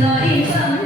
了一生。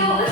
you.